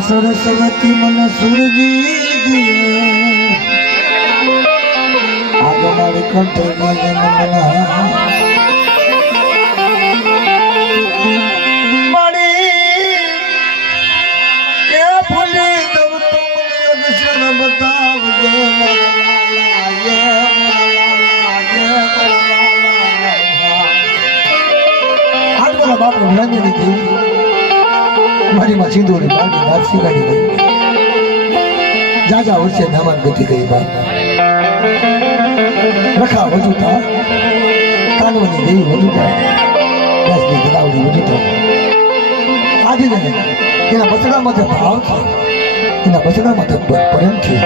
સરસ્વતી મને સુરજી દિયે આજ મારી કંઠ બાપ રંજની દેવી મારી માં સિંધુની બાળની વાત શીખાડી ગઈ જાજા વર્ષે નામાન ગતિ ગઈ બાપ રખા વજુતા કાનવની દેવી વજુતા દસની ગદાવડી વજુતા આજે ને એના બસડામાં તો ભાવ છે એના બસડામાં તો પ્રેમ છે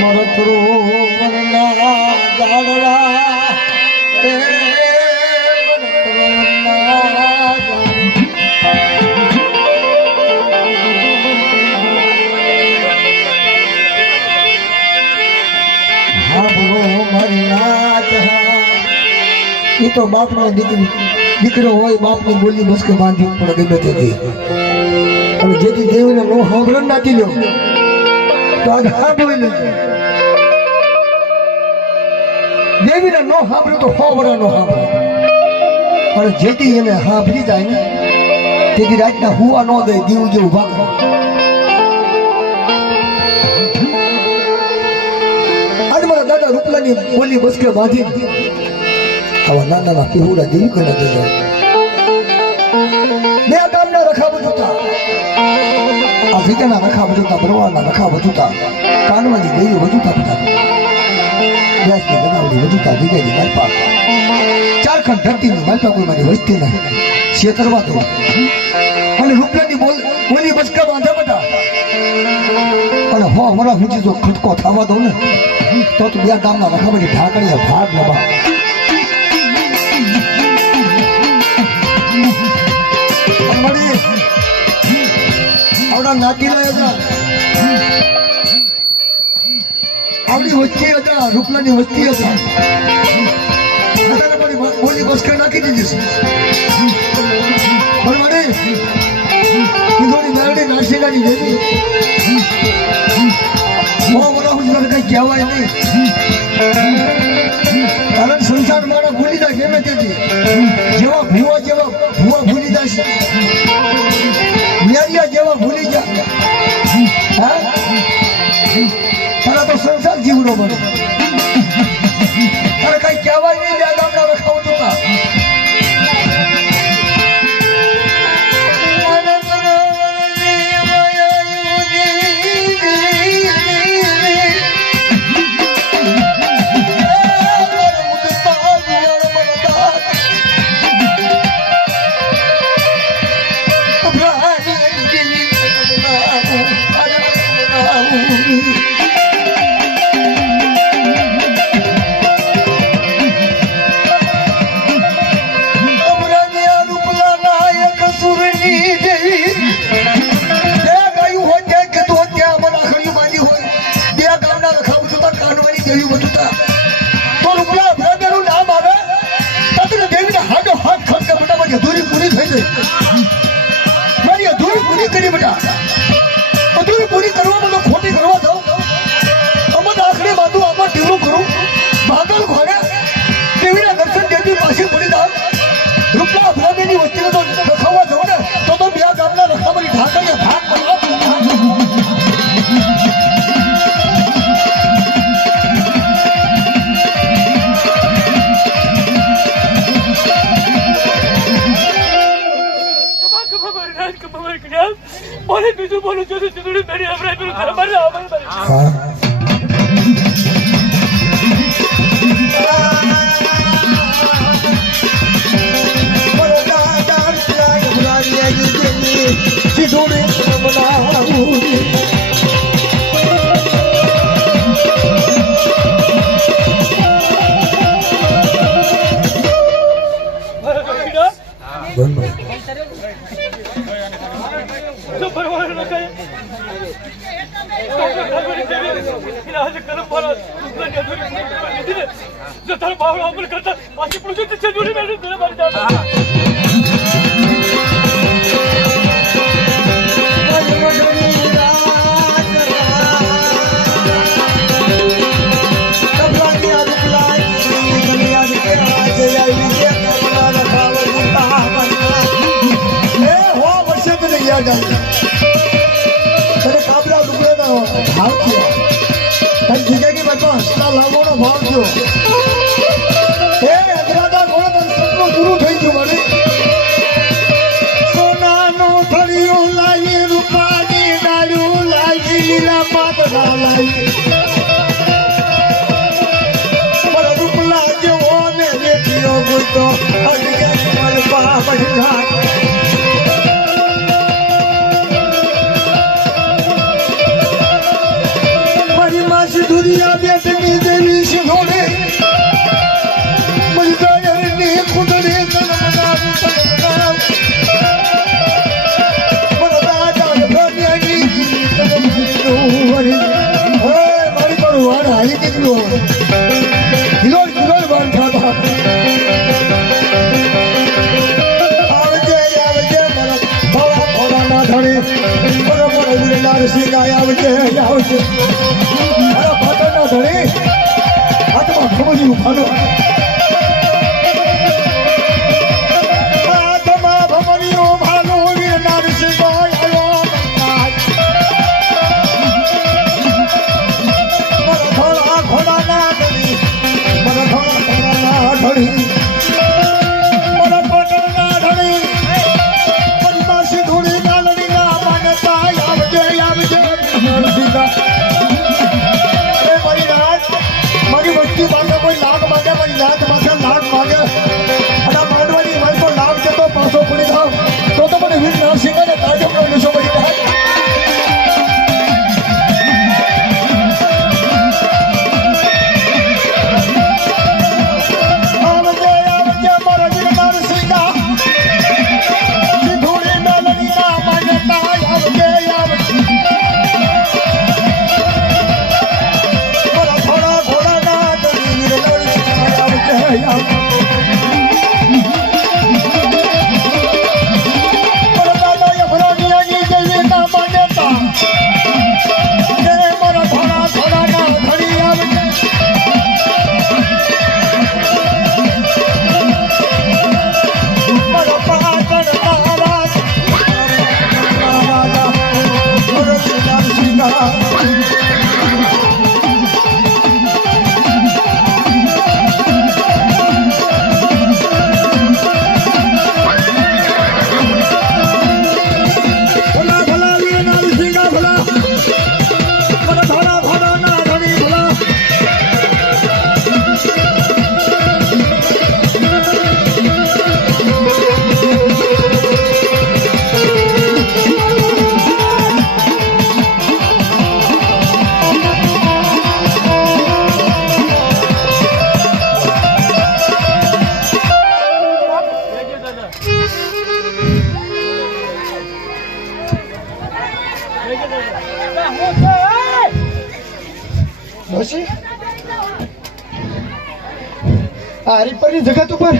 મરતરો એ તો બાપનો દીકરો હોય બાપની બોલી બસ કે બાંધી પડે ગમે તેથી અને જેથી દેવીને નો સાંભળન નાખી લ્યો તો આજ સાંભળી લેજો દેવીને નો સાંભળ્યું તો 100 વર્ષ નો સાંભળે અને જેથી એને સાંભળી જાય ને તેથી રાતના હુવા ન દે દીવ જેવું ભાગે આજ મારા દાદા રૂપલાની બોલી બસ કે બાંધી આવા નાના પીહુડા દેવી કરે દેજો બે ગામના રખા બજુતા આ વિજયના રખા બજુતા બરવાના રખા બજુતા કાનવાની દેવી બજુતા બધા વ્યાસની ગદાવડી વજુતા વિજયની માલપા ચારખંડ ધરતીની માલપા કોઈ મારી વસ્તી નહીં છેતરવા દો અને રૂપિયાની બોલી બચકા બાંધા બધા અને હો અમારા હું જો ખટકો થવા દઉં ને તો બે ગામના રખાબડી ઢાકણીએ ભાગ લબા આવડા નાટીલા હતા આવડી વસ્તી હતા રૂપલાની વસ્તી હતા બોલી બસકા નાખી દીધી પણ મને થોડી મેરડી નાસીલાની દેવી કઈ કહેવાય નહીં કારણ સંસાર મારા ભૂલી જાય કેમે તેથી જેવા ભૂવા ભૂલી જશે ન્યારિયા જેવા ભૂલી જાય હા તારા તો સંસાર જીવડો બને તારે કઈ કહેવાય નહીં બે ગામના રખાવ જોતા મારી અધૂરી પૂરી કરી બેટા અધૂરી પૂરી કરવા બધો ખોટી કરવા જાઉં આમાં આખરે બાજુ આમાં ઢીલું કરું ભાગલ ઘોડે દેવીના દર્શન દેવી પાછી પડી જાવ રૂપલા અભરામેની વચ્ચે તો રખાવા જાઉં ને તો બે ગામના રખાવાની ઢાકણીએ ભાગ કરવા બોલે બીજું બોલું છું ચૂંટણી મેરી અમરાઈ પેલું ઘર મારે તારો બાવળો અમલ કરતા પાછી પૂછું તો ચંદુરી મેડમ મારી જાય તને કાબલા ડુંગળાનો ભાવ થયો તને જગ્યાની બાજુ હસતા લાવવાનો ભાવ થયો હે અજરાદા ઘોડો તને સપનું પૂરું થઈ ગયું મારે સોનાનો થળિયું લાવી રૂપાની ડાળ્યું લાવી લીલા પાતળા લાવી પર રૂપલા જેવો ને રેતીયો ગુતો અડગે મલપા બઢા दुनिया बेटनी देवी से होने मजदार ने खुदरे तनमना मरदा जान भनियानी हे मारी पर वार आई किलो किलो किलो वार था आवजे मर थोड़ा थोड़ा ना धड़े बरोबर उड़े नार सिंह आवजे ધણી હાથમાં ખમોજી ઉભાનો હાથમાં ભમરી ઉભાનો વીરનાર સિંહ આવ્યો થોડા ઘોડાના ધણી થોડા ઘોડાના ધણી થોડા પટણના ધણી પદ્માસી ધૂળી ગાલડીના માનતા આવજે સીધા कोई लाख मांगे मेरी लाख मांगे अड़ा मांडवानी भाई को लाख दे तो 500 पड़ी था तो बड़े वीर नाम सिंह ने ताजो को निशो बड़ी था आवजे मारा वीर नाम सिंह की धूड़ी में लगी ना मांगता आवजे हरिपरी जगत ऊपर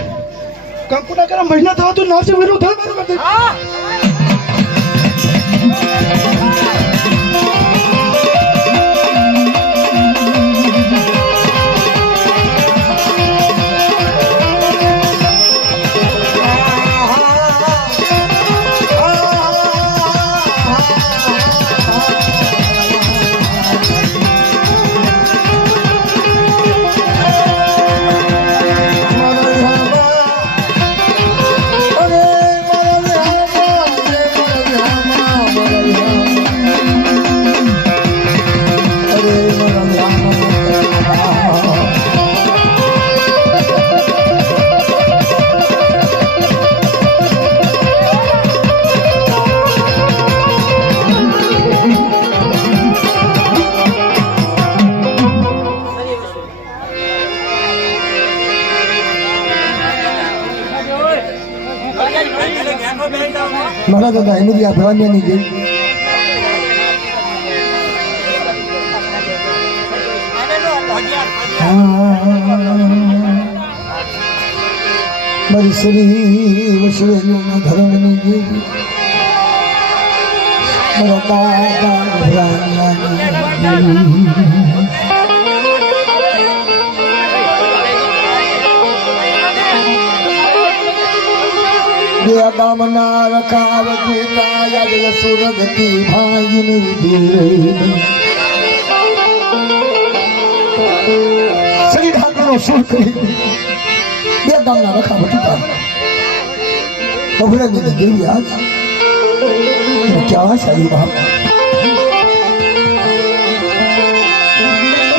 कंकुना करा महिला था तो नाच विरोध था बरोबर મારા દાદા એની આ ભવાની ગઈ મારી શ્રી વસવેલીના ધર્મની ગઈ મારા દાદા ભવાની બે ગામના રખાવ તુતા યાદ સુરગતી ભાઈને ઉભી રહી શ્રી ઠાકોરનો સુર કરી બે ગામના રખાવ તુતા બબરાની દેવી આજ क्या सही बात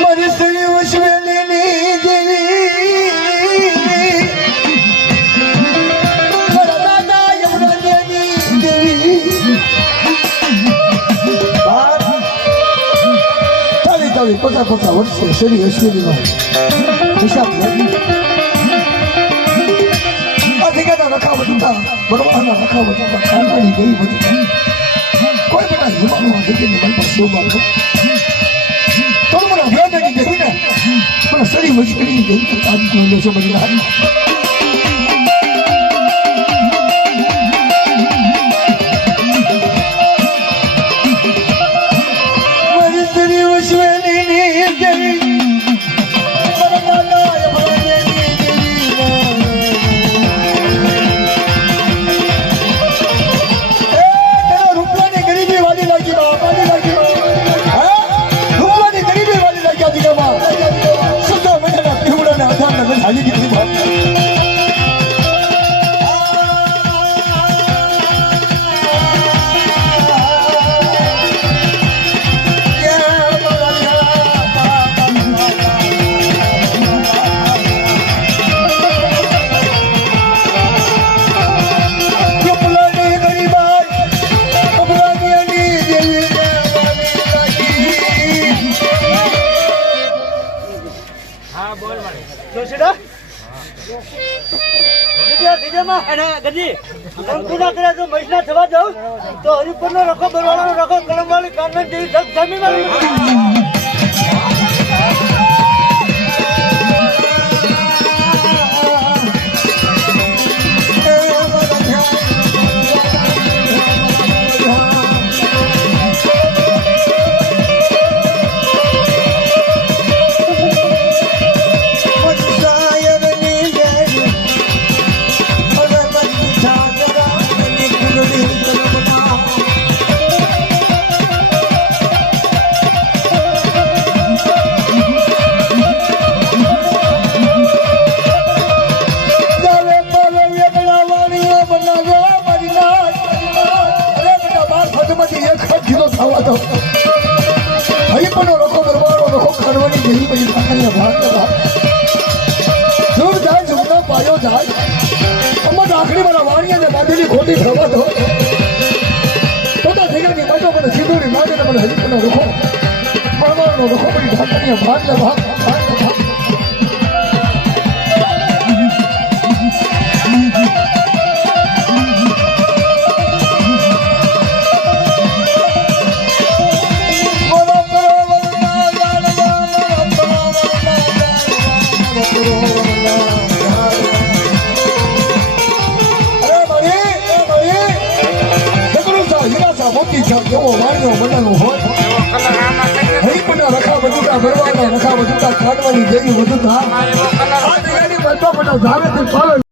मारी श्री विश्वलिनी देवी मारा दादा यमुनानी देवी बाप ताली ताली पता વર્ષે શ્રી ઐશ્વર્યનો હિસાબ નથી અધિકારના રખાવ હતા બરવાના રખાવ હતા ખાનદાની ગઈ બધી કોઈ બધા હિમાલય જગ્યાની મન પર શોભા તો મને વ્યાજની દેવી ને મને સરી મજબૂરી દેવી આજ કોઈ લેશો બધી રાત મારી સરી મજબૂરી દેવી હાલી દીકરી વાત થવા જાઉં તો હરિપુર નો રખો બરવાળો રખો કલમ વાળી કાનન જેવી જમીન વાળી હરિપનો રખો બરવાળો રખો કાઢવાની જેવી બધી ભાખરીયા ભાગ જોર જાય જોગનો પાયો જાય અમર આખરી મારા વાણિયાને બાંધેલી ખોટી થવા દો પોતા થઈને બાજુ મને સીધુડી માગે મને હરિપનો રખો બરવાળો રખો બધી ભાખરીયા ભાગ એવો વાણિયો બનાનો હોય હરિપના રખા બધું ભરવાના રખા બધું ખાટવાની જેવી બધું આ જગ્યાની બધો જાવે તે પાવે